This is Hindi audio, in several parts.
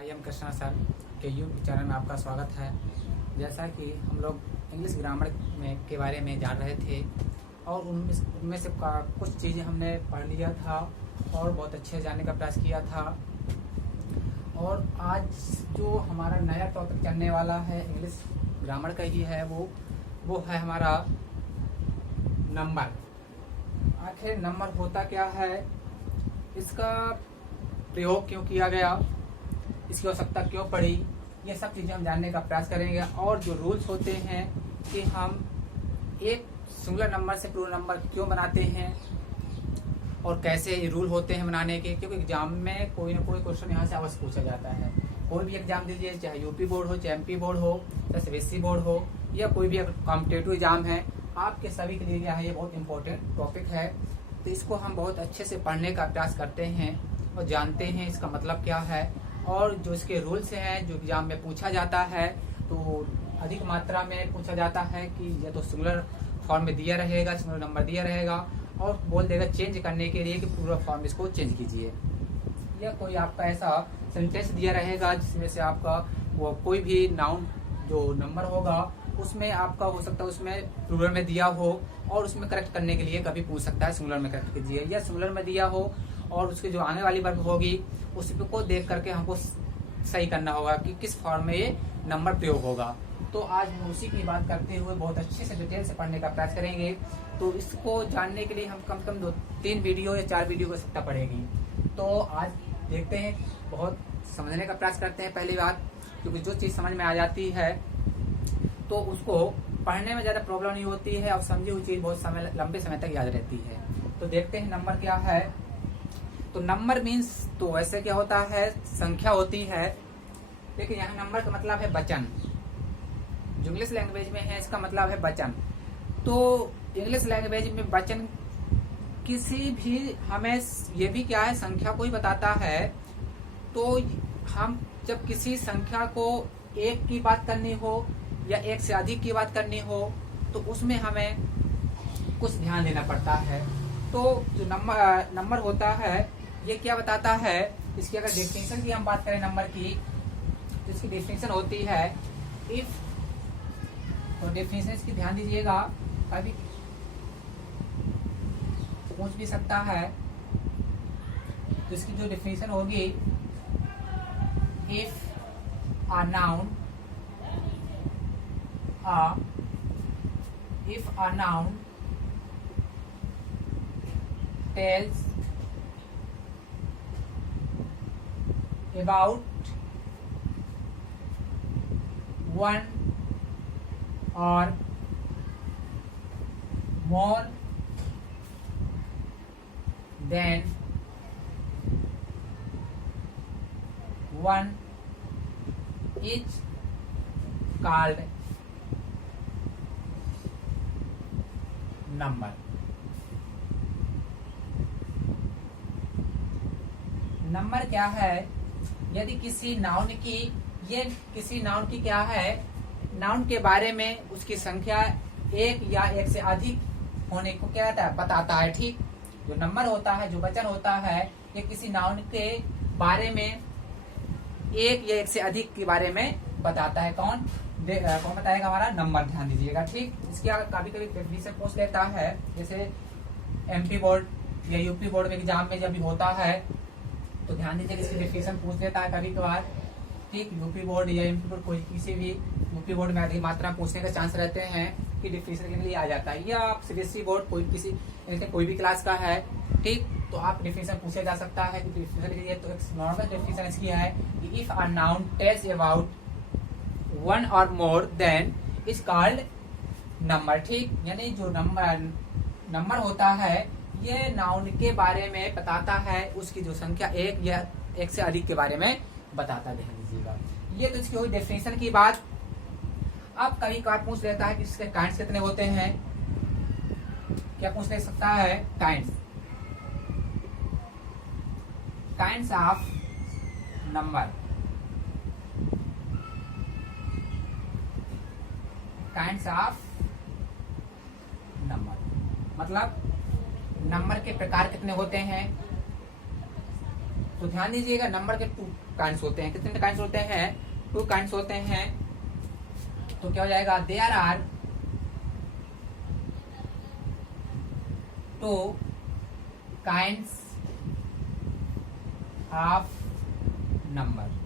आई एम कृष्णा सर के यूट्यूब चैनल में आपका स्वागत है। जैसा कि हम लोग इंग्लिश ग्रामर में के बारे में जान रहे थे और उनमें से कुछ चीज़ें हमने पढ़ लिया था और बहुत अच्छे जानने का प्रयास किया था। और आज जो हमारा नया टॉपिक चलने वाला है इंग्लिश ग्रामर का ही है, वो है हमारा नंबर। आखिर नंबर होता क्या है, इसका प्रयोग क्यों किया गया, इसकी आवश्यकता क्यों पड़ी, ये सब चीज़ें हम जानने का प्रयास करेंगे। और जो रूल्स होते हैं कि हम एक सिंगुलर नंबर से प्लूरल नंबर क्यों बनाते हैं और कैसे ये रूल होते हैं बनाने के, क्योंकि एग्जाम में कोई ना कोई क्वेश्चन यहाँ से अवश्य पूछा जाता है। कोई भी एग्जाम दीजिए, चाहे यूपी बोर्ड हो, चाहे एमपी बोर्ड हो, चाहे सीबीएसई बोर्ड हो, या कोई भी कॉम्पिटेटिव एग्जाम है, आपके सभी के लिए ये बहुत इंपॉर्टेंट टॉपिक है। तो इसको हम बहुत अच्छे से पढ़ने का प्रयास करते हैं और जानते हैं इसका मतलब क्या है और जो इसके रूल्स हैं जो एग्जाम में पूछा जाता है, तो अधिक मात्रा में पूछा जाता है कि या तो सिंगुलर फॉर्म में दिया रहेगा, सिंगुलर नंबर दिया रहेगा और बोल देगा चेंज करने के लिए कि प्लूरल फॉर्म इसको चेंज कीजिए, या कोई आपका ऐसा सेंटेंस दिया रहेगा जिसमें से आपका वो कोई भी नाउन जो नंबर होगा उसमें आपका हो सकता है उसमें प्लूरल में दिया हो और उसमें करेक्ट करने के लिए कभी पूछ सकता है सिंगुलर में करेक्ट कीजिए, या सिंगुलर में दिया हो और उसकी जो आने वाली वर्ग होगी उसको देख करके हमको सही करना होगा कि किस फॉर्म में ये नंबर प्रयोग होगा। तो आज हम उसी की बात करते हुए बहुत अच्छे से डिटेल से पढ़ने का प्रयास करेंगे। तो इसको जानने के लिए हम कम से कम 2-3 वीडियो या 4 वीडियो की आवश्यकता पड़ेगी। तो आज देखते हैं, बहुत समझने का प्रयास करते हैं पहली बात, क्योंकि जो चीज़ समझ में आ जाती है तो उसको पढ़ने में ज़्यादा प्रॉब्लम नहीं होती है और समझी हुई चीज़ बहुत लंबे समय तक याद रहती है। तो देखते हैं नंबर क्या है। तो नंबर मीन्स तो वैसे क्या होता है, संख्या होती है, लेकिन यहाँ नंबर का मतलब है वचन। जो इंग्लिश लैंग्वेज में है इसका मतलब है वचन। तो इंग्लिश लैंग्वेज में वचन किसी भी, हमें ये भी क्या है, संख्या को ही बताता है। तो हम जब किसी संख्या को एक की बात करनी हो या एक से अधिक की बात करनी हो तो उसमें हमें कुछ ध्यान देना पड़ता है। तो जो नंबर होता है ये क्या बताता है, इसकी अगर डेफिनेशन की हम बात करें नंबर की, तो इसकी डेफिनेशन होती है इफ, तो डेफिनेशन इसकी ध्यान दीजिएगा, कभी पूछ भी सकता है। तो इसकी जो डेफिनेशन होगी, if a noun tells about one or more than one is called number. Number क्या है, यदि किसी नाउन की, ये किसी नाउन की क्या है, नाउन के बारे में उसकी संख्या एक या एक से अधिक होने को क्या बताता है। ठीक, जो नंबर होता है, जो वचन होता है, ये किसी नाउन के बारे में एक या एक से अधिक के बारे में बताता है। कौन बताएगा, हमारा नंबर। ध्यान दीजिएगा। ठीक, इसके कभी कभी डेफिनेशन पूछ लेता है, जैसे एमपी बोर्ड या यूपी बोर्ड में एग्जाम में जब भी होता है तो ध्यान दीजिएगा, इसकी डेफिनेशन पूछ लेता है कभी कभार। ठीक, यूपी बोर्ड या एमपी बोर्ड, कोई किसी भी यूपी बोर्ड में अधिक मात्रा पूछने का चांस रहते हैं कि डेफिनेशन के लिए आ जाता है, या आप सीबीएसई बोर्ड कोई भी क्लास का है, ठीक, तो आप डेफिनेशन पूछा जा सकता है कि डेफिनेशन के लिए। तो एक नॉर्मल डेफिनेशन इसकी है कि if a noun tells about one और more than is called number. ठीक, यानी जो नंबर होता है ये नाउन के बारे में बताता है, उसकी जो संख्या एक या एक से अधिक के बारे में बताता है। ध्यान दीजिएगा, ये तो इसकी हुई डेफिनेशन की बात। अब कभी कभार पूछ लेता है कि इसके काइंड्स कितने होते हैं, क्या पूछ ले सकता है, kinds of number, kinds of number मतलब नंबर के प्रकार कितने होते हैं, तो ध्यान दीजिएगा नंबर के 2 काइंड्स होते हैं। कितने काइंड्स होते हैं? 2 काइंड्स होते हैं। तो क्या हो जाएगा? There are 2 kinds of number.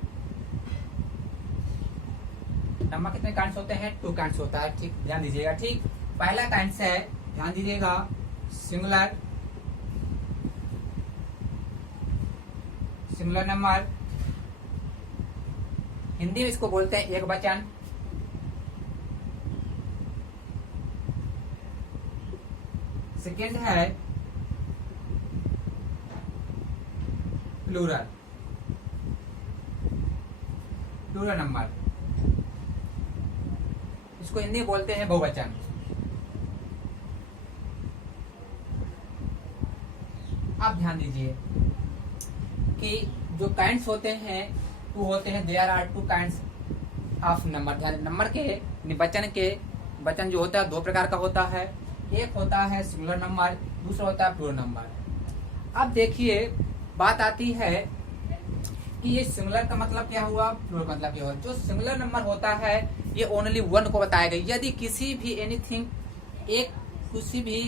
Number कितने काइंड्स होते हैं? 2 काइंड्स होता है। ठीक, ध्यान दीजिएगा। ठीक, पहला काइंड्स है, ध्यान दीजिएगा, सिंगुलर नंबर। हिंदी में इसको बोलते हैं एक वचन। सेकेंड है प्लूरल नंबर, इसको हिंदी में बोलते हैं बहुवचन। आप ध्यान दीजिए कि जो काइंड्स होते हैं वो होते हैं, there are 2 kinds of number. ध्यान, नंबर के वचन जो होता है 2 प्रकार का होता है। एक होता है सिंगुलर नंबर, दूसरा होता है प्लूरल नंबर। अब देखिए बात आती है कि ये सिंगुलर का मतलब क्या हुआ, प्लूरल मतलब क्या हुआ। जो सिंगुलर नंबर होता है ये ओनली 1 को बताएगा। यदि किसी भी एनीथिंग, किसी भी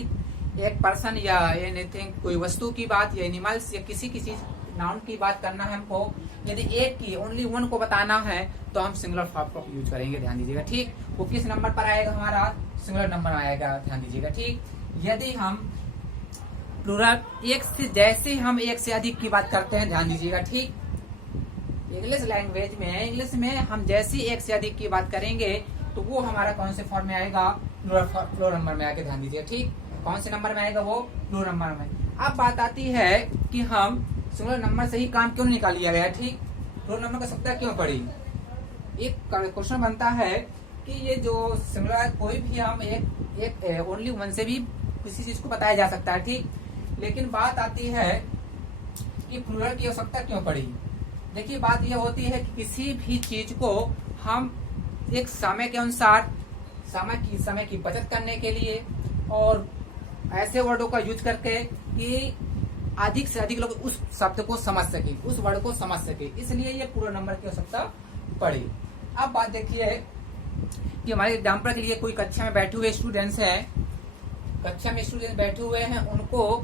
एक पर्सन या एनीथिंग, कोई वस्तु की बात या एनिमल्स या किसी नाउन की बात करना है हमको, यदि एक की ओनली 1 को बताना है तो हम सिंगुलर फॉर्म को यूज करेंगे। ध्यान दीजिएगा। ठीक, वो किस नंबर पर आएगा? हमारा सिंगुलर नंबर आएगा। ध्यान दीजिएगा। ठीक, यदि हम प्लूरल जैसे हम एक से अधिक की बात करते हैं, ध्यान दीजिएगा। ठीक, इंग्लिश लैंग्वेज में, इंग्लिश में हम जैसी एक से अधिक की बात करेंगे तो वो हमारा कौन से फॉर्म में आएगा? प्लूरल नंबर में आएगा। ध्यान दीजिए। ठीक, कौन से नंबर में आएगा? वो प्लूरल नंबर में। अब बात आती है कि हम सिंगुलर नंबर से ही काम क्यों निकाल लिया गया? ठीक, प्लूरल नंबर की आवश्यकता क्यों पड़ी? एक क्वेश्चन बनता है कि ये जो सिंगुलर, कोई भी हम एक ओनली 1 से भी किसी चीज को बताया जा सकता है। ठीक, लेकिन बात आती है कि प्लूरल की आवश्यकता क्यों पड़ी। देखिए बात यह होती है कि किसी भी चीज को हम एक समय के अनुसार, समय की बचत करने के लिए और ऐसे वर्डों का यूज करके कि अधिक से अधिक लोग उस शब्द को समझ सके, उस वर्ड को समझ सके, इसलिए ये पूरा नंबर की आवश्यकता पड़ी। अब बात देखिए कि हमारे एग्जाम्पल के लिए कोई कक्षा में बैठे हुए स्टूडेंट्स हैं, कक्षा में स्टूडेंट बैठे हुए हैं, उनको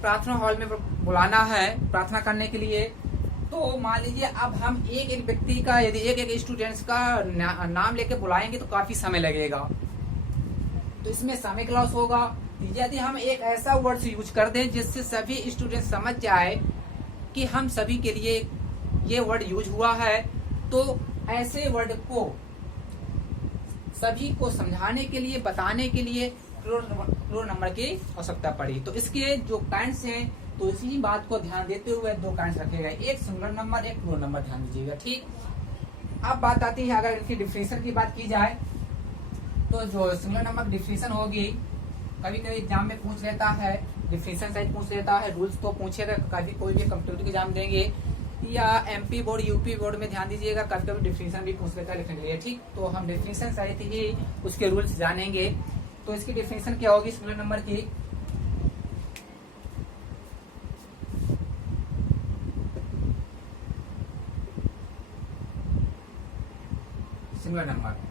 प्रार्थना हॉल में बुलाना है प्रार्थना करने के लिए। तो मान लीजिए अब हम एक व्यक्ति का, यदि एक स्टूडेंट्स का नाम लेके बुलाएंगे तो काफी समय लगेगा, तो इसमें समय का लॉस होगा। यदि हम एक ऐसा वर्ड यूज कर दें जिससे सभी स्टूडेंट समझ जाए कि हम सभी के लिए ये वर्ड यूज हुआ है, तो ऐसे वर्ड को सभी को समझाने के लिए, बताने के लिए प्लूरल नंबर की आवश्यकता पड़ी। तो इसके जो काइंड्स हैं, तो इसी बात को ध्यान देते हुए 2 काइंड्स रखे गए, एक सिंगुलर नंबर, एक प्लूरल नंबर। ध्यान दीजिएगा। ठीक, अब बात आती है अगर इनकी डिफिनेशन की बात की जाए तो जो सिंगुलर नंबर की डिफिनेशन होगी, कभी कभी एग्जाम में पूछ लेता है, डिफिनेशन साइज पूछ लेता है, रूल्स तो पूछेगा, कभी कोई भी कॉम्पिटिटिव एग्जाम देंगे या एमपी बोर्ड, यूपी बोर्ड में ध्यान दीजिएगा, कभी कभी डिफिनेशन भी पूछ लेता है लिखने के लिए। ठीक, तो हम डिफिनेशन सहित ही उसके रूल्स जानेंगे। तो इसकी डिफिनेशन क्या होगी सिंगुलर नंबर की? Singular number,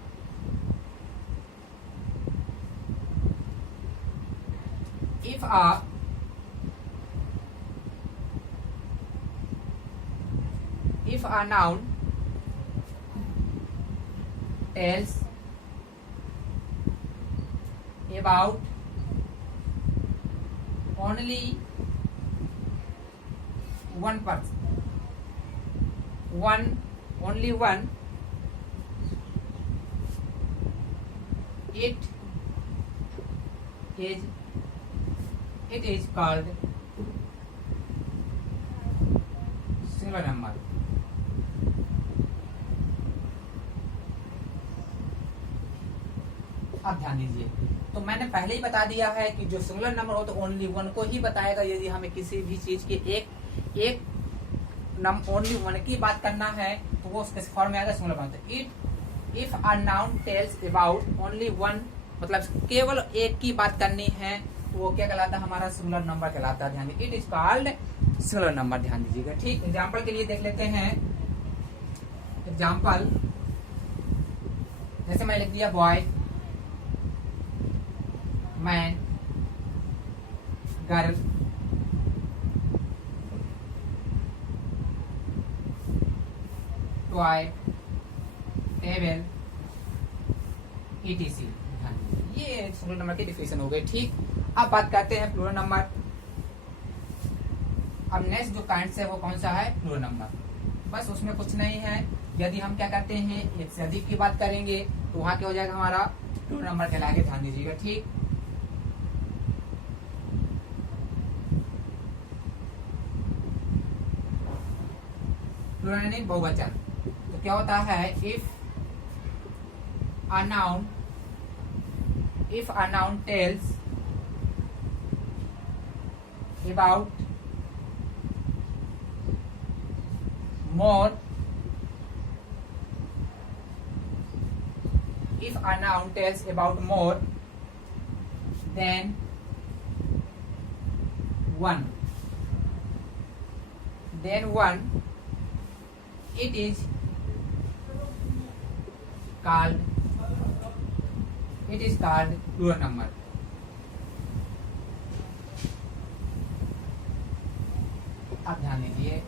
if a noun tells about only one person, only one, it is called singular number। आप ध्यान दीजिए, तो मैंने पहले ही बता दिया है कि जो सिंगुलर नंबर हो तो ओनली 1 को ही बताएगा। यदि हमें किसी भी चीज की एक ओनली 1 की बात करना है तो वो उसके फॉर्म में आएगा singular number. If a noun tells about only 1, मतलब केवल एक की बात करनी है, तो वो क्या कहलाता है? हमारा सिंगुलर नंबर कहलाता है। ध्यान दीजिए, it is called singular number, ध्यान दीजिएगा। ठीक, एग्जाम्पल के लिए देख लेते हैं। एग्जाम्पल जैसे मैंने लिख दिया boy, man, girl, toy, table, ETC। ये सिंगुलर नंबर की डिफिनेशन हो गई। ठीक, अब बात करते हैं प्लूरल नंबर। अब नेक्स्ट जो काइंड है वो कौन सा है? Plural number. बस उसमें कुछ नहीं है। यदि हम क्या करते हैं, एक से अधिक की बात करेंगे तो वहां क्या हो जाएगा, हमारा प्लूरल नंबर कहलाएगा। ध्यान दीजिएगा। ठीक, प्लूरल यानी बहुवचन। तो क्या होता है, if a noun tells about more, if a noun tells about more than one, it is called plural number. अब ध्यान दीजिए,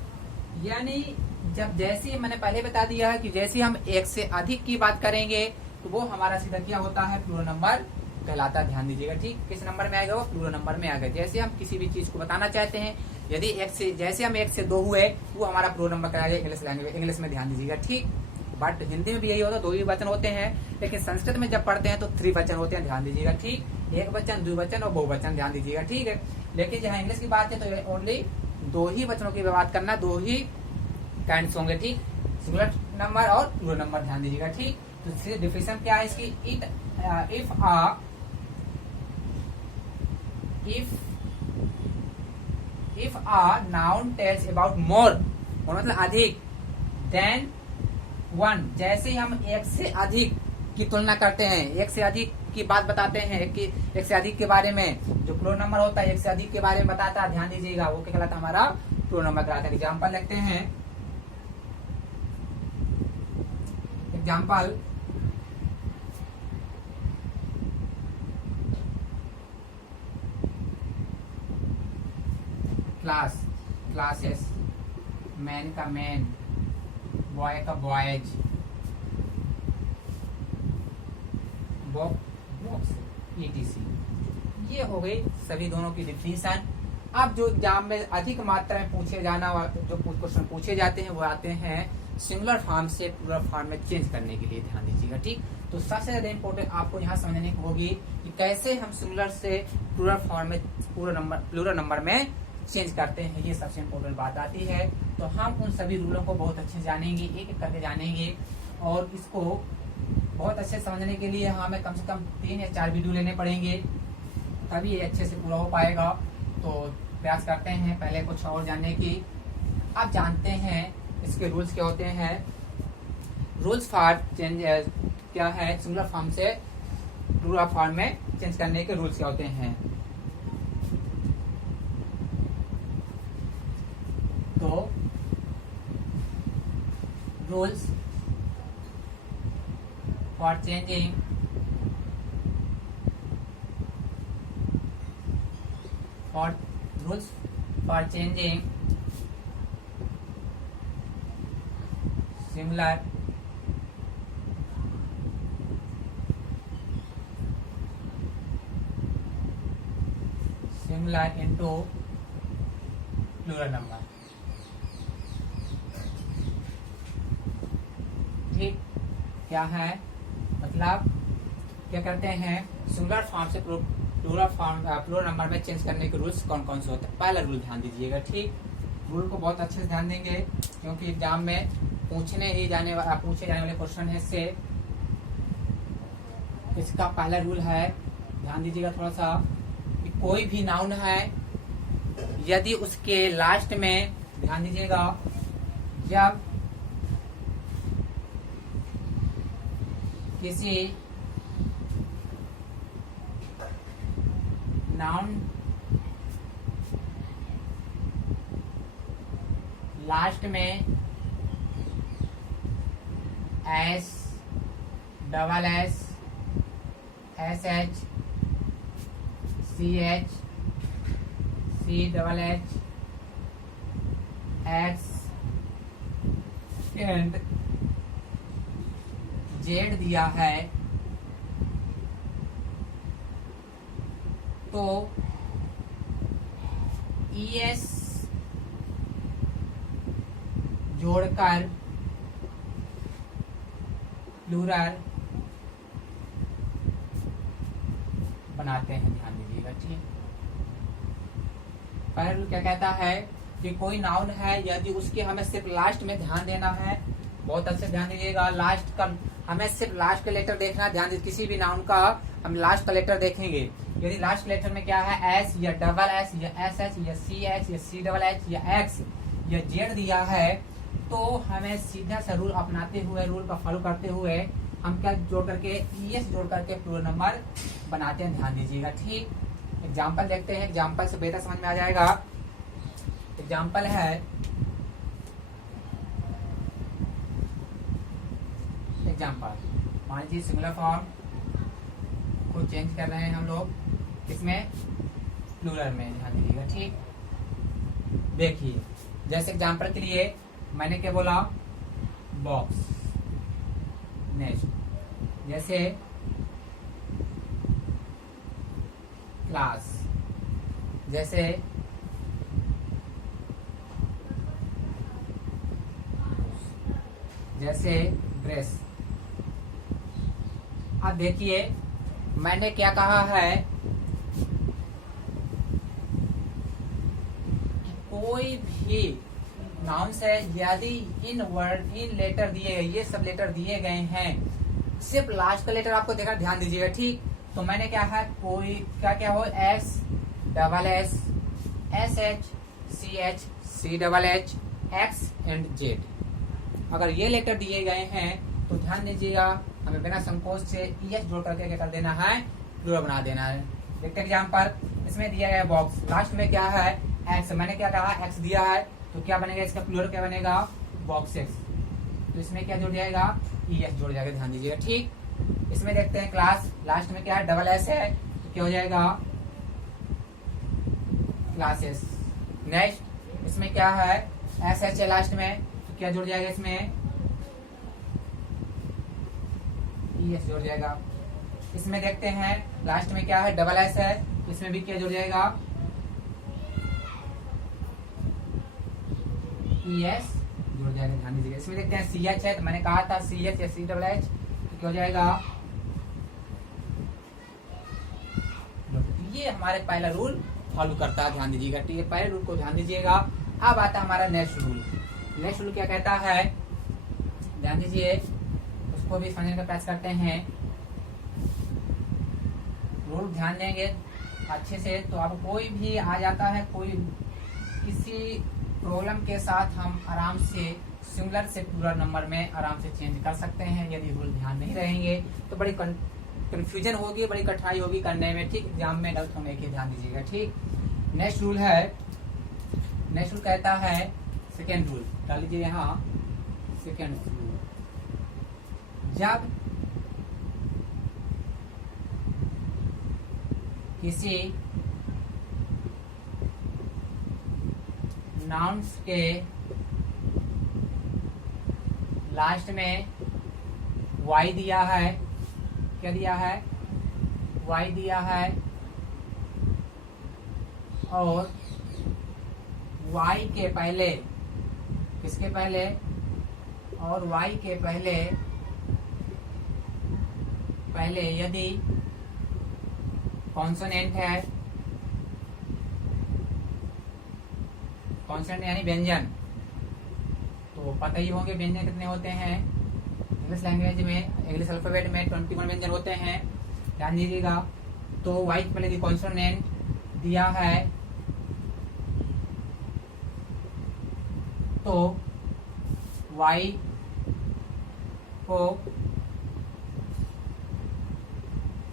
यानी जब जैसे मैंने पहले बता दिया है कि जैसे हम एक से अधिक की बात करेंगे तो वो हमारा सीधा क्या होता है, प्लूरल नंबर कहलाता है। ध्यान दीजिएगा। ठीक, किस नंबर में आएगा? वो प्लूरल नंबर में आएगा। जैसे हम किसी भी चीज को बताना चाहते हैं, यदि जैसे हम 1 से 2 हुए वो हमारा प्लूरल नंबर कहलाएगा इंग्लिश लैंग्वेज, इंग्लिश में। ध्यान दीजिएगा। ठीक, बट हिंदी में भी यही होता है, 2 ही वचन होते हैं, लेकिन संस्कृत में जब पढ़ते हैं तो 3 वचन होते हैं। ध्यान दीजिएगा। ठीक, एक वचन, द्विवचन और बहुवचन। ध्यान दीजिएगा। ठीक है, लेकिन जहाँ इंग्लिश की बात है तो ओनली 2 ही वचनों की बात करना, 2 ही काइंड्स होंगे। ठीक, सिंगुलर नंबर और प्लूरल नंबर। ध्यान दीजिएगा। ठीक, तो डिफिनेशन क्या है इसकी? If a noun tells about more, मतलब अधिक, then one, जैसे हम एक से अधिक की तुलना करते हैं, एक से अधिक की बात बताते हैं कि एक से अधिक के बारे में, जो प्लूरल नंबर होता है एक से अधिक के बारे में बताता है। ध्यान दीजिएगा, वो क्या कहलाता है? हमारा प्लूरल नंबर कहलाता है। एग्जाम्पल लिखते हैं। एग्जाम्पल क्लासेस, मैन का मैन, बॉय का बॉयज, बॉक्स, ETC। ये हो गई सभी दोनों की डिफिनेशन। अब जो एग्जाम में अधिक मात्रा में जो क्वेश्चन पूछे जाते हैं वो आते हैं सिंगुलर फॉर्म से प्लूरल फॉर्म में चेंज करने के लिए। ध्यान दीजिएगा। ठीक, तो सबसे ज्यादा इंपॉर्टेंट आपको यहाँ समझने की होगी कि कैसे हम सिंगुलर से प्लूरल फॉर्म में प्लूरल नंबर में चेंज करते हैं। ये सबसे इम्पोर्टेंट बात आती है। तो हम उन सभी रूलों को बहुत अच्छे से जानेंगे, एक एक करके जानेंगे, और इसको बहुत अच्छे समझने के लिए हमें कम से कम 3 या 4 वीडियो लेने पड़ेंगे, तभी ये अच्छे से पूरा हो पाएगा। तो प्रयास करते हैं पहले कुछ और जानने की। अब जानते हैं इसके रूल्स क्या होते हैं। रूल्स फॉर चेंज क्या है, सिंगुलर फॉर्म से प्लूरल फॉर्म में चेंज करने के रूल्स क्या होते हैं। तो rules for changing singular into plural number. ठीक, क्या है मतलब, क्या करते हैं सिंगुलर फॉर्म से प्लूरल नंबर में चेंज करने के रूल्स कौन कौन से होते हैं। पहला रूल ध्यान दीजिएगा। ठीक, रूल को बहुत अच्छे से ध्यान देंगे क्योंकि एग्जाम में पूछे जाने वाले क्वेश्चन है इससे। इसका पहला रूल है, ध्यान दीजिएगा थोड़ा सा, कि कोई भी नाउन है यदि उसके लास्ट में, ध्यान दीजिएगा, जब किसी नाउन लास्ट में S double S S H C H C double H X and Z दिया है, तो ES जोड़कर प्लूरल बनाते हैं। ध्यान दीजिएगा, ठीक। पहला रूल क्या कहता है कि कोई नाउन है, यदि उसके हमें सिर्फ लास्ट में ध्यान देना है, बहुत अच्छे ध्यान दीजिएगा, लास्ट का हमें सिर्फ लास्ट का लेटर देखना। ध्यान दीजिए, किसी भी नाउन का हम लास्ट का लेटर देखेंगे। यदि लास्ट लेटर में क्या है, एस या डबल एस या एस एच या सी एच या सी डबल एच या एक्स या जेड दिया है, तो हमें सीधा सा रूल अपनाते हुए, रूल का फॉलो करते हुए हम क्या जोड़ करके ES जोड़ करके प्लूरल नंबर बनाते हैं। ध्यान दीजिएगा, ठीक। एग्जाम्पल देखते हैं, एग्जाम्पल से बेहतर समझ में आ जाएगा। एग्जाम्पल है, एग्जाम्पल मान लीजिए सिंगुलर फॉर्म को चेंज कर रहे हैं हम लोग, इसमें प्लूरल में। ध्यान दीजिएगा, ठीक। देखिए, जैसे एग्जाम्पल के लिए मैंने क्या बोला, बॉक्स। नेक्स्ट जैसे क्लास, जैसे जैसे ड्रेस। अब देखिए, मैंने क्या कहा है कि कोई भी नाउन से यदि इन वर्ड, इन लेटर दिए गए, ये सब लेटर दिए गए हैं, सिर्फ लास्ट का लेटर आपको देखना, ध्यान दीजिएगा, ठीक। तो मैंने क्या है, कोई क्या क्या हो, S double S S H C H C double H X and Z. अगर ये लेटर दिए गए हैं तो ध्यान दीजिएगा, हमें बिना संकोच से ES जोड़ करके क्या कर देना है, प्लूरल बना देना है। देखते एग्जाम्पल, इसमें दिया गया बॉक्स, लास्ट में क्या है, एक्स। मैंने क्या कहा, एक्स दिया है, तो क्या बनेगा, इसका प्लूरल क्या बनेगा, बॉक्सेस। तो इसमें क्या जुड़ जाएगा, ES जुड़ जाएगा। ध्यान दीजिएगा, ठीक। इसमें देखते हैं क्लास, लास्ट में क्या है, डबल एस है, तो क्या हो जाएगा, क्लासेस। नेक्स्ट इसमें क्या है, एस एच है लास्ट में, तो क्या जुड़ जाएगा, इसमें ES जुड़ जाएगा। इसमें देखते हैं लास्ट में क्या है, डबल एस है, इसमें भी क्या जुड़ जाएगा, ES जुड़ जाएगा। ध्यान दीजिएगा, इसमें देखते हैं CH है, तो मैंने कहा था CH या C डबल H, तो क्या हो जाएगा, ये हमारे पहला रूल फॉलो करता है। ध्यान दीजिएगा, ठीक है, पहले रूल को ध्यान दीजिएगा। अब आता है हमारा नेक्स्ट रूल। नेक्स्ट रूल क्या कहता है, ध्यान दीजिए, उसको भी समझने का प्रयास करते हैं। रूल ध्यान देंगे अच्छे से तो आपको कोई भी आ जाता है, कोई किसी प्रॉब्लम के साथ हम आराम से सिंगुलर से प्लूरल नंबर में आराम से चेंज कर सकते हैं। यदि रूल ध्यान नहीं रहेंगे तो बड़ी कंफ्यूजन होगी, बड़ी कठिनाई होगी करने में, ठीक। एग्जाम में गलत होने की ध्यान दीजिएगा, ठीक। नेक्स्ट रूल है, नेक्स्ट रूल कहता है, सेकेंड रूल डाल लीजिए यहाँ, सेकेंड रूल, जब किसी नाउन्स के लास्ट में Y दिया है, क्या दिया है, Y दिया है, और Y के पहले, किसके पहले, और Y के पहले यदि कॉन्सोनेंट है, कॉन्सोनेंट यानी व्यंजन, तो पता ही होंगे व्यंजन कितने होते हैं इंग्लिश लैंग्वेज में, इंग्लिश अल्फाबेट में 21 व्यंजन होते हैं। ध्यान दीजिएगा, तो Y के पहले कॉन्सोनेंट दिया है, तो Y को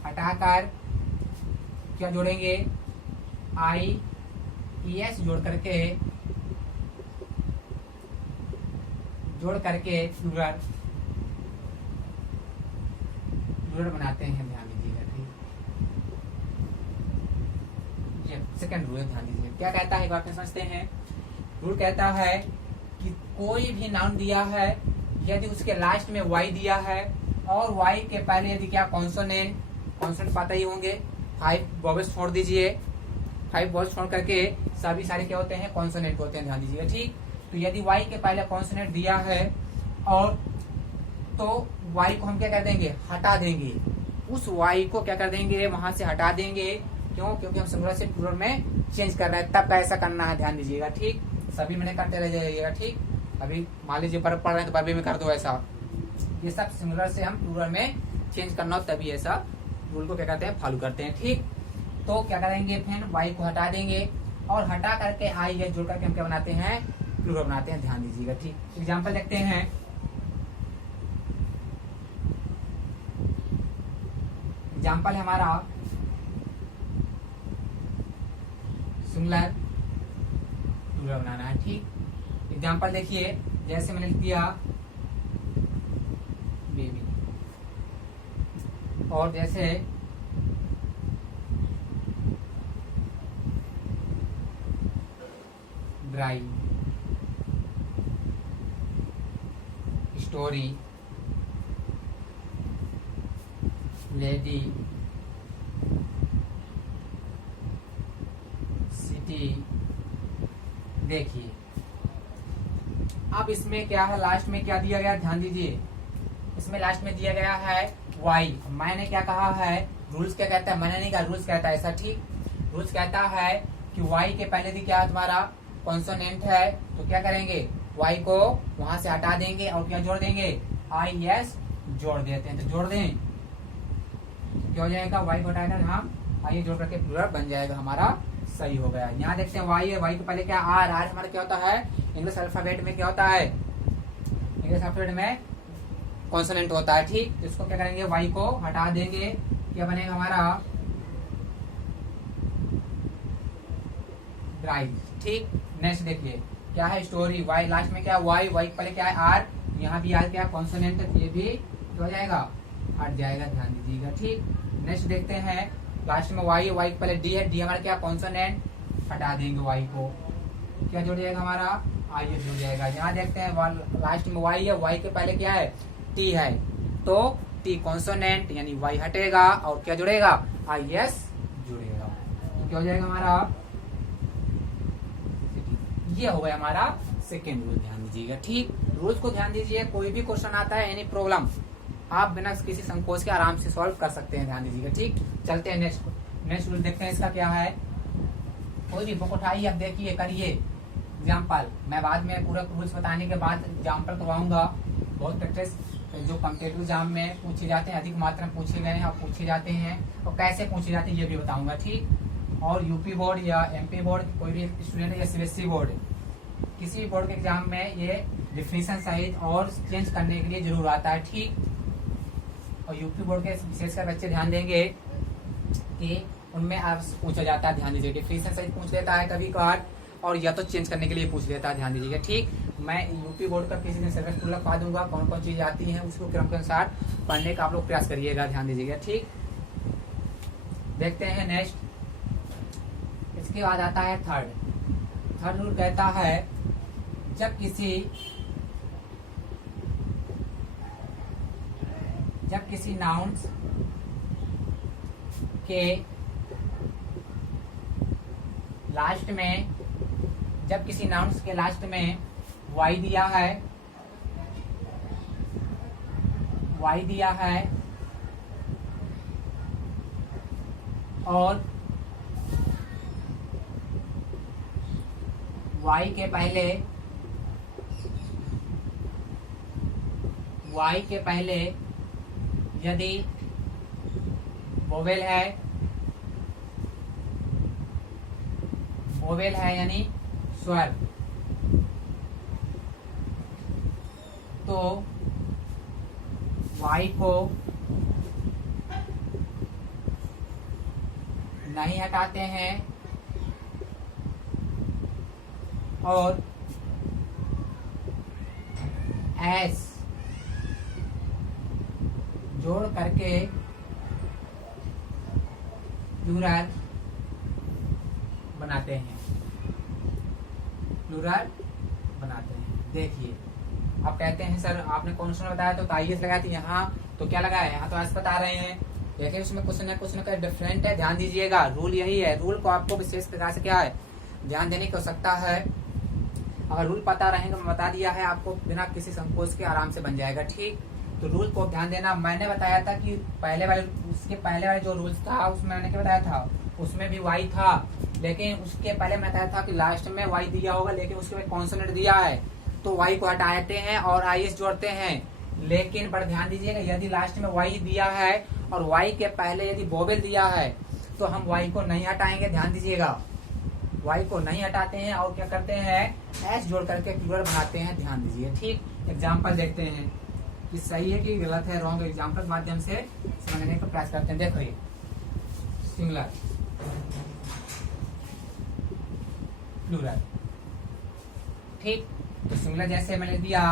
हटाकर क्या जोड़ेंगे, ES जोड़ करके जोड़ करके प्लूरल बनाते हैं, ध्यान दीजिएगा। ठीक, ये सेकंड रूल है, ध्यान दीजिए क्या कहता है, एक बात समझते हैं। रूल कहता है कि कोई भी नाउन दिया है, यदि उसके लास्ट में वाई दिया है और वाई के पहले यदि क्या कॉन्सोनेंट पता ही होंगे, 5 वॉवेल्स छोड़ दीजिए, 5 वॉवेल्स छोड़ करके सभी सारे क्या होते हैं, कॉन्सोनेंट होते हैं, ध्यान दीजिएगा। ठीक, तो यदि वाई के पहले कॉन्सोनेंट दिया है और तो वाई को हम क्या कर देंगे, हटा देंगे, उस वाई को क्या कर देंगे, वहां से हटा देंगे। क्यों? क्योंकि हम सिंगुलर से प्लूरल में चेंज कर रहे हैं, तब ऐसा करना है, ध्यान दीजिएगा। ठीक, सभी मैंने करते रह जाइएगा। ठीक, अभी मान लीजिए वर्ब पढ़ रहे हैं तो वर्ब में कर दो ऐसा, ये सब सिंगुलर से हम प्लूरल में चेंज करना हो तभी ऐसा रूल को क्या करते हैं, फॉलो करते हैं। ठीक, तो क्या करेंगे, फिर वाई को हटा देंगे और हटा करके आई है जोड़ करके हम क्या बनाते हैं, प्लूरल बनाते हैं, ध्यान दीजिएगा। ठीक, एग्जाम्पल देखते हैं। एग्जाम्पल है हमारा सिंगुलर प्लूरल बनाना है। ठीक, एग्जाम्पल देखिए, जैसे मैंने लिख दिया बेबी, और जैसे ड्राई, स्टोरी, लेडी, सिटी। देखिए अब इसमें क्या है, लास्ट में क्या दिया गया, ध्यान दीजिए, इसमें लास्ट में दिया गया है वाई। मैंने क्या कहा है, रूल्स क्या कहता है, मैंने नहीं कहा, रूल्स कहता है ऐसा। ठीक, रूल्स कहता है कि वाई के पहले भी क्या है, तुम्हारा कॉन्सोनेंट है, तो क्या करेंगे, वाई को वहां से हटा देंगे और क्या जोड़ देंगे, आई एस जोड़ देते हैं। तो जोड़ दें, क्या हो जाएगा, वाई को हटाकर हम आई जोड़ करके प्लूरल बन जाएगा, हमारा सही हो गया। यहाँ देखते हैं वाई है, वाई के पहले क्या आर, आर हमारा क्या होता है, इंग्लिश अल्फाबेट में क्या होता है, इंग्लिश अल्फाबेट में कॉन्सोनेंट होता है। ठीक, तो इसको क्या करेंगे, वाई को हटा देंगे, क्या बनेगा हमारा ड्राई। ठीक, नेक्स्ट देखिए क्या है, स्टोरी, वाई लास्ट में क्या, वाई, वाई के पहले क्या है आर, यहाँ भी आर क्या कॉन्सोनेंट है, ये भी हो जाएगा, हट जाएगा, ध्यान दीजिएगा। ठीक, नेक्स्ट देखते हैं, लास्ट में वाई, वाई के पहले डी है, डी हमारा क्या कॉन्सोनेंट, हटा देंगे वाई को, क्या जुड़ जाएगा हमारा, आई एस जुड़ जाएगा। यहाँ देखते हैं लास्ट में वाई है, वाई के पहले क्या है, टी है, तो टी कॉन्सोनेंट यानी वाई हटेगा और क्या जुड़ेगा, आई एस जुड़ेगा, तो क्या हो जाएगा हमारा, ये हो गया हमारा सेकेंड रूल, ध्यान दीजिएगा। ठीक, रूल्स को ध्यान दीजिए, कोई भी क्वेश्चन आता है, एनी प्रॉब्लम आप बिना किसी संकोच के आराम से सॉल्व कर सकते हैं, ध्यान दीजिएगा। ठीक, चलते हैं नेक्स्ट रूल देखते हैं, इसका क्या है। कोई भी बुक उठाइए, अब देखिए, करिए एग्जाम्पल, मैं बाद में पूरा रूल्स बताने के बाद एग्जाम्पल करवाऊंगा। बहुत प्रैक्टिस जो कॉम्पिटेटिव एग्जाम में पूछे जाते हैं, अधिक मात्रा में पूछे गए हैं और पूछे जाते हैं, और कैसे पूछे जाते हैं ये भी बताऊंगा। ठीक, और यूपी बोर्ड या एमपी बोर्ड, कोई भी स्टूडेंट है या सीबीएसई बोर्ड, किसी भी बोर्ड के एग्जाम में ये डिफिनेशन सहित और चेंज करने के लिए जरूर आता है। ठीक, और यूपी बोर्ड के विशेषकर बच्चे ध्यान देंगे कि उनमें आपसे पूछा जाता है, ध्यान दीजिए, डिफिनेशन सहित पूछ लेता है कभी कभार, और या तो चेंज करने के लिए पूछ लेता है, ध्यान दीजिएगा। ठीक, मैं यूपी बोर्ड का किसी दिन सिलेबस पूरा लिखवा दूंगा, कौन कौन चीज आती है उसको क्रम के अनुसार पढ़ने का आप लोग प्रयास करिएगा, ध्यान दीजिएगा। ठीक, देखते हैं नेक्स्ट, इसके बाद आता है थर्ड रूल कहता है, जब किसी नाउन्स के लास्ट में वाई दिया है और वाई के पहले यदि वोवेल है यानी स्वर, तो वाई को नहीं हटाते हैं और एस जोड़ करके प्लूरल बनाते हैं, प्लूरल बनाते हैं। देखिए आप कहते हैं सर आपने कॉन्स्टेंट बताया तो आईएस लगाया था, यहाँ तो क्या लगाया है, यहाँ तो एस बता रहे हैं। देखिए उसमें कुछ न कुछ न डिफरेंट है, ध्यान दीजिएगा। रूल यही है, रूल को आपको विशेष प्रकार से क्या है ध्यान देने की आवश्यकता है। अगर रूल पता रहेगा, मैं बता दिया है आपको, बिना किसी संकोच के आराम से बन जाएगा। ठीक, तो रूल को ध्यान देना। मैंने बताया था कि उसके पहले वाले जो रूल्स था उसमें मैंने क्या बताया था, उसमें भी वाई था, लेकिन उसके पहले मैं बताया था कि लास्ट में वाई दिया होगा, लेकिन उसके बाद कॉन्सोनेंट दिया है तो वाई को हटाते हैं और आईएस जोड़ते हैं। लेकिन पर ध्यान दीजिएगा, यदि लास्ट में वाई दिया है और वाई के पहले यदि वोवेल दिया है तो हम वाई को नहीं हटाएंगे। ध्यान दीजिएगा, वाई को नहीं हटाते हैं और क्या करते हैं, एस जोड़ करके प्लूरल बनाते हैं। ध्यान दीजिए। ठीक, एग्जाम्पल देखते हैं कि सही है कि गलत है, रॉन्ग। एग्जाम्पल के माध्यम से समझने का प्रयास करते हैं। देखो ये सिंगुलर प्लूरल, ठीक, तो सिंगुलर जैसे मैंने दिया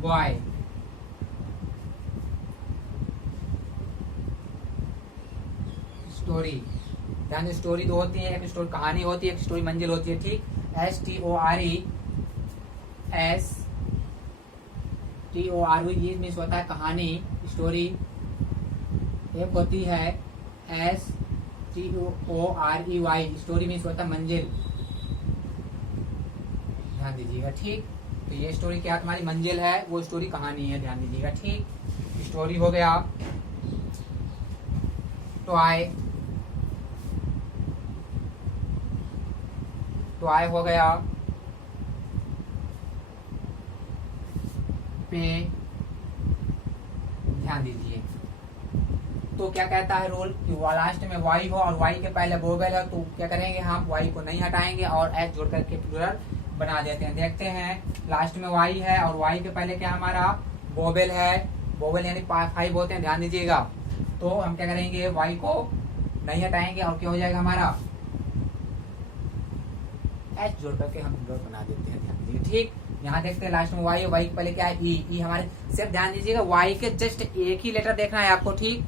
बॉय, स्टोरी। ध्यान दीजिए, स्टोरी दो होती है, एक स्टोरी कहानी होती है, एक स्टोरी मंजिल होती है। ठीक, STORY ये मीन्स होता है कहानी, स्टोरी। एक होती है STOREY, स्टोरी मीन्स होता है मंजिल। ध्यान दीजिएगा। ठीक, तो ये स्टोरी क्या तुम्हारी मंजिल है, वो स्टोरी कहानी है। ध्यान दीजिएगा। ठीक, स्टोरी हो गया। टॉय, टॉय हो गया। पे, ध्यान दीजिए। तो क्या कहता है रूल कि लास्ट में वाई हो और वाई के पहले वोवेल है, तो क्या करेंगे हम वाई को नहीं हटाएंगे और एस जोड़ करके प्लूरल बना देते हैं। देखते हैं, लास्ट में वाई है और वाई के पहले क्या हमारा वोवेल है, वोवेल यानी 5 होते हैं। ध्यान दीजिएगा, तो हम क्या करेंगे, वाई को नहीं हटाएंगे और क्या हो जाएगा हमारा एच जोड़ करके हम प्लूरल बना देते हैं। ध्यान दीजिए। ठीक, यहाँ देखते हैं लास्ट में वाई है, वाई के पहले क्या है ई हमारे। सिर्फ ध्यान दीजिएगा, वाई के जस्ट एक ही लेटर देखना है आपको। ठीक,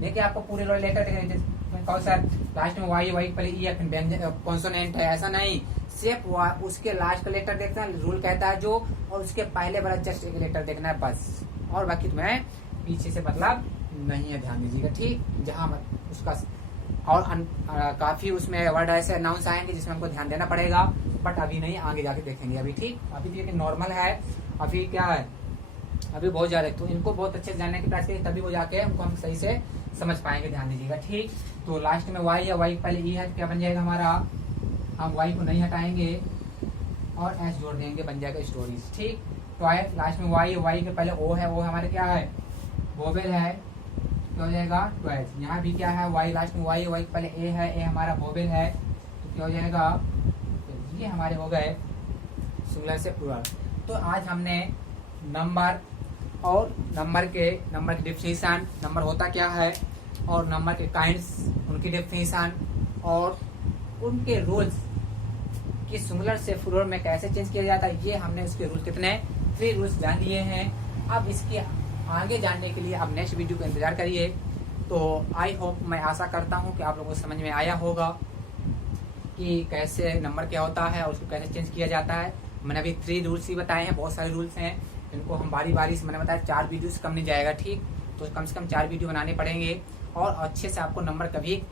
देखिए आपको पूरे लेटर देखना कौन सा लास्ट में वाई, वाई के पहले ई है, कॉन्सोनेंट है, ऐसा नहीं। सिर्फ उसके लास्ट का लेटर देखना है, रूल कहता है जो, और उसके पहले वाला जस्ट एक लेटर देखना है बस, और बाकी तुम्हें पीछे से मतलब नहीं है। ध्यान दीजिएगा। ठीक, जहाँ उसका और काफी उसमें वर्ड ऐसे अनाउंस आएंगे जिसमें हमको ध्यान देना पड़ेगा, बट अभी नहीं, आगे जाके देखेंगे अभी। ठीक, अभी देखिए नॉर्मल है, अभी क्या है, अभी बहुत ज्यादा, तो इनको बहुत अच्छे से जानने की प्रयास करिए, तभी वो जाके हमको हम सही से समझ पाएंगे। ध्यान दीजिएगा। ठीक, तो लास्ट में वाई है, वाई पहले ई है, क्या बन जाएगा हमारा, हम वाई को नहीं हटाएंगे और एस जोड़ देंगे, बन जाएगा स्टोरीज। ठीक, तो लास्ट में वाई है, वाई के पहले ओ है, वो हमारे क्या है वोवेल है, क्या हो जाएगा ट्वेल्थ। यहाँ भी क्या है वाई, लास्ट में वाई है, वाई के पहले ए है, ए हमारा वोवेल है, तो क्या हो जाएगा, तो ये हमारे हो गए सिंगुलर से प्लूरल। तो आज हमने नंबर और नंबर की डिफिनीशन, नंबर होता क्या है और नंबर के काइंड्स, उनकी डिफिनीशन और उनके रूल्स कि सिंगुलर से प्लूरल में कैसे चेंज किया जाता है, ये हमने उसके रूल कितने 3 रूल्स जान लिए हैं। अब इसके आगे जानने के लिए आप नेक्स्ट वीडियो का इंतजार करिए। तो आई होप, मैं आशा करता हूँ कि आप लोगों को समझ में आया होगा कि कैसे नंबर क्या होता है और उसको कैसे चेंज किया जाता है। मैंने अभी 3 रूल्स ही बताए हैं, बहुत सारे रूल्स हैं, इनको हम बारी बारी से, मैंने बताया 4 वीडियो से कम नहीं जाएगा। ठीक, तो कम से कम 4 वीडियो बनाने पड़ेंगे और अच्छे से आपको नंबर कभी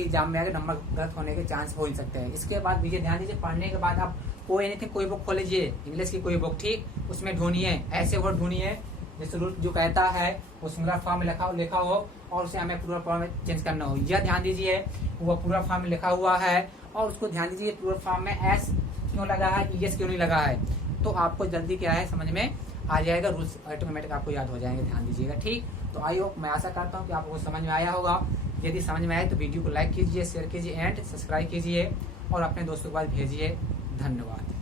एग्जाम में आगे नंबर गलत होने के चांस हो ही सकते हैं। इसके बाद दीजिए, ध्यान दीजिए, पढ़ने के बाद आप कोई बुक खोल लीजिए, इंग्लिश की कोई बुक। ठीक, उसमें ढूंढिए, ऐसे वर्ड ढूंढिए जैसे रूल जो कहता है वो सिंगुलर फॉर्म में लिखा हो और उसे हमें प्लूरल फॉर्म में चेंज करना हो। यह ध्यान दीजिए, वो प्लूरल फॉर्म में लिखा हुआ है और उसको ध्यान दीजिए प्लूरल फॉर्म में एस क्यों लगा है, ईएस क्यों नहीं लगा है, तो आपको जल्दी क्या है समझ में आ जाएगा, रूल्स ऑटोमेटिक आपको याद हो जाएंगे। ध्यान दीजिएगा। ठीक, तो आई होप, मैं आशा करता हूँ कि आपको समझ में आया होगा। यदि समझ में आए तो वीडियो को लाइक कीजिए, शेयर कीजिए एंड सब्सक्राइब कीजिए और अपने दोस्तों के पास भेजिए। धन्यवाद।